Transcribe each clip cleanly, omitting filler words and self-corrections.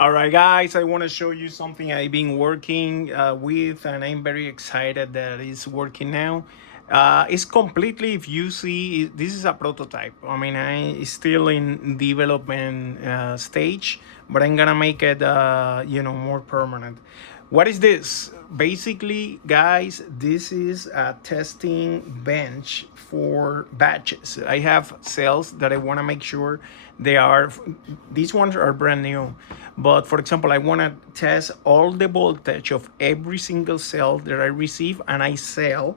All right, guys, I want to show you something I've been working with, and I'm very excited that it's working now. It's completely, if you see, this is a prototype. I mean, it's still in development stage, but I'm gonna make it, more permanent. What is this? Basically, guys, this is a testing bench for batches. I have cells that I want to make sure they are, these ones are brand new. But for example, I want to test all the voltage of every single cell that I receive and I sell,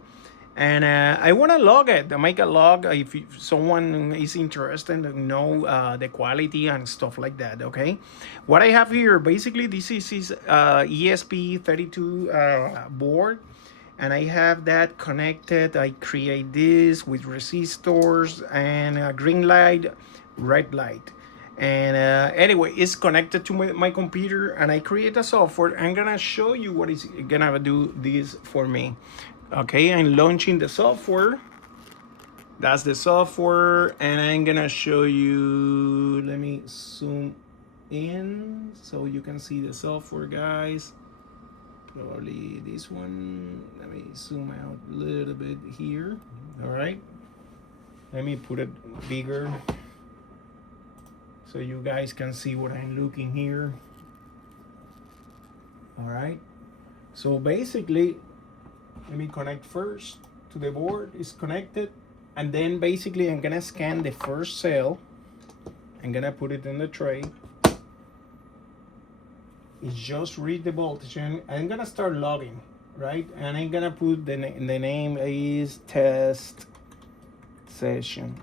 and I want to log it. I make a log if someone is interested to know the quality and stuff like that. Okay, what I have here basically, this is ESP32 board, and I have that connected. I create this with resistors and a green light, red light. And anyway, it's connected to my computer, and I create a software. I'm gonna show you what is gonna do this for me. Okay, I'm launching the software. That's the software, and I'm gonna show you. Let me zoom in so you can see the software, guys. Probably this one. Let me zoom out a little bit here. All right, let me put it bigger so you guys can see what I'm looking here. All right, so basically, let me connect first to the board. It's connected, and then basically I'm gonna scan the first cell. I'm gonna put it in the tray. It's just read the voltage, and I'm gonna start logging, right? And I'm gonna put the name is test session.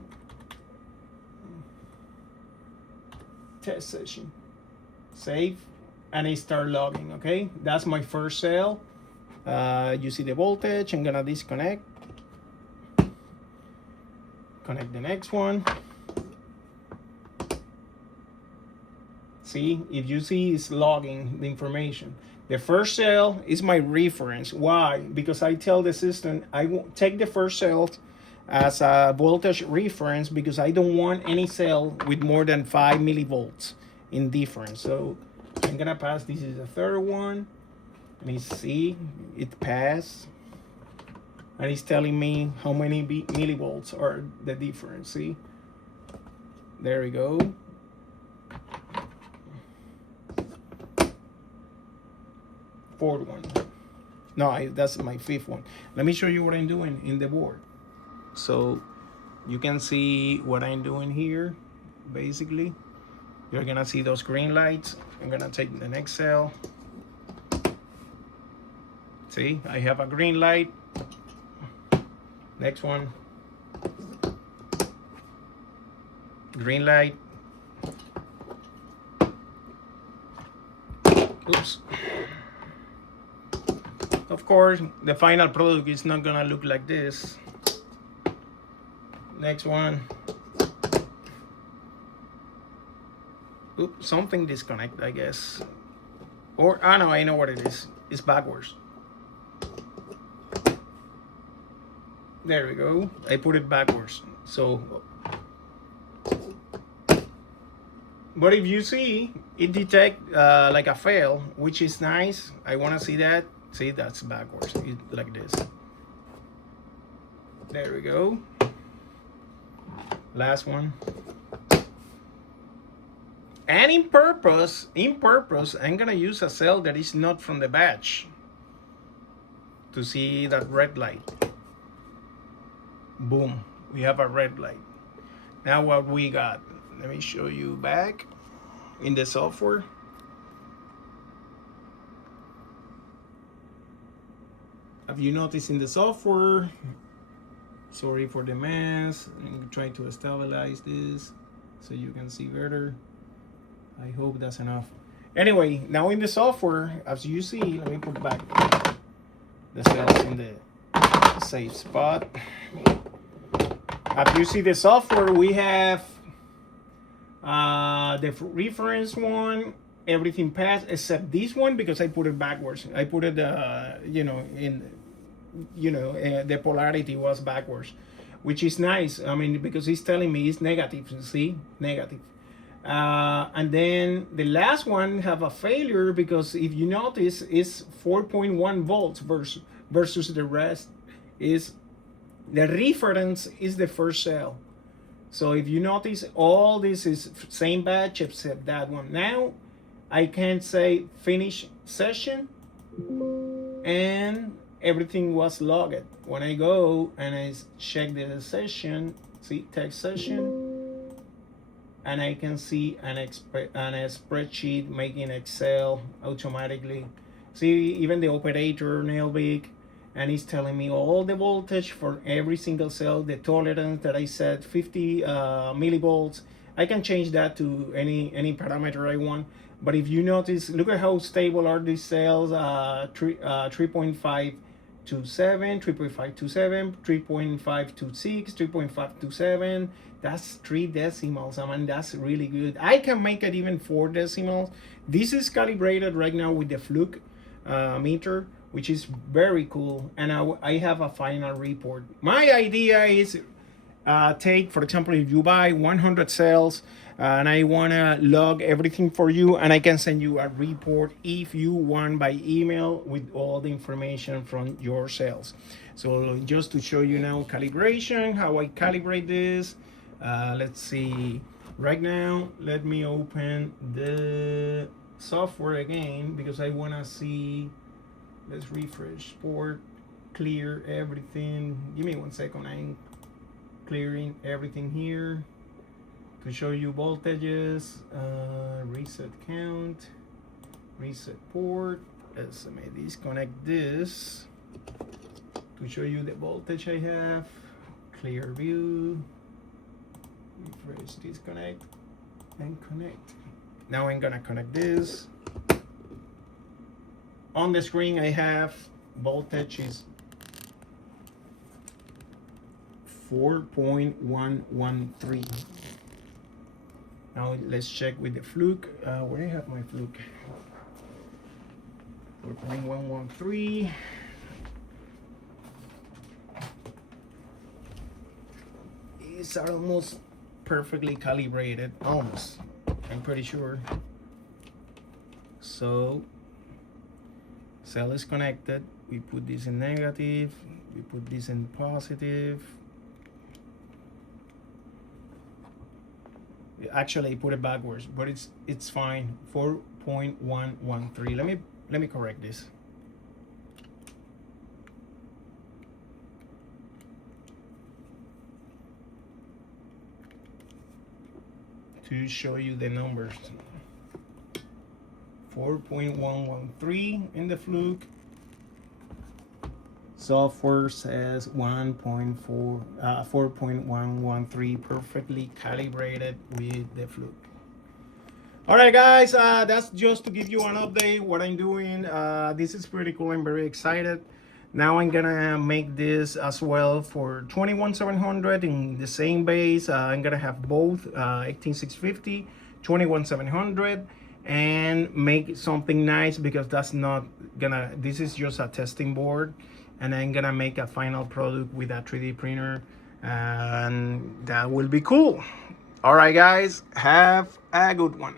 Test session. Save, and I start logging. Okay, that's my first cell. You see the voltage. I'm gonna disconnect. Connect the next one. See, if you see, it's logging the information. The first cell is my reference. Why? Because I tell the system I won't take the first cell as a voltage reference, because I don't want any cell with more than 5 millivolts in difference. So I'm gonna pass. This is the third one. Let me see, it passed, and it's telling me how many millivolts are the difference. See, there we go. Fourth one. No, that's my fifth one. Let me show you what I'm doing in the board. So you can see what I'm doing here. Basically, you're gonna see those green lights. I'm gonna take the next cell. See, I have a green light. Next one. Green light. Oops. Of course, the final product is not gonna look like this. Next one. Oops, something disconnect, I guess. Or, no, I know what it is. It's backwards. There we go. I put it backwards. So, but if you see, it detect like a fail, which is nice. I want to see that. See, that's backwards. It's like this. There we go. Last one. And in purpose, I'm gonna use a cell that is not from the batch to see that red light. Boom, we have a red light. Now what we got, let me show you back in the software. Have you noticed in the software, sorry for the mess, I'm trying to stabilize this so you can see better. I hope that's enough. Anyway, now in the software, as you see, let me put back the cells in the safe spot. As you see the software, we have the reference one, everything passed except this one, because I put it backwards. I put it, the polarity was backwards, which is nice. I mean, because it's telling me it's negative. See, negative. And then the last one have a failure because if you notice, it's 4.1 volts versus the rest is the reference is the first cell. So if you notice, all this is same batch except that one. Now I can say finish session, and everything was logged. When I go and I check the session, see text session, and I can see an spreadsheet making Excel automatically. See, even the operator Nailbig, and it's telling me all the voltage for every single cell, the tolerance that I set 50 millivolts. I can change that to any parameter I want. But if you notice, look at how stable are these cells. 3.527, 3.527, 3.526, 3.527. That's 3 decimals. I mean, that's really good. I can make it even 4 decimals. This is calibrated right now with the Fluke meter, which is very cool. And I have a final report. My idea is take, for example, if you buy 100 cells and I want to log everything for you, and I can send you a report if you want by email with all the information from your cells. So just to show you now calibration, how I calibrate this. Let's see. Right now, let me open the software again because I want to see. Let's refresh sport, clear everything. Give me 1 second. I'm clearing everything here to show you voltages. Reset count, reset port. Let's disconnect this to show you the voltage I have. Clear view, refresh, disconnect, and connect. Now I'm gonna connect this. On the screen I have voltage is 4.113. Now let's check with the Fluke. Where do I have my Fluke? 4.113. It's almost perfectly calibrated. Almost. I'm pretty sure. So cell is connected. We put this in negative. We put this in positive. Actually, I put it backwards, but it's fine. 4.113. Let me correct this. To show you the numbers. 4.113 in the Fluke. Software says 4.113, perfectly calibrated with the Fluke. All right, guys, that's just to give you an update what I'm doing. This is pretty cool. I'm very excited. Now I'm gonna make this as well for 21700 in the same base. I'm gonna have both 18650, 21700, and make something nice because that's not gonna. This is just a testing board. And I'm gonna make a final product with a 3D printer, and that will be cool. All right, guys, have a good one.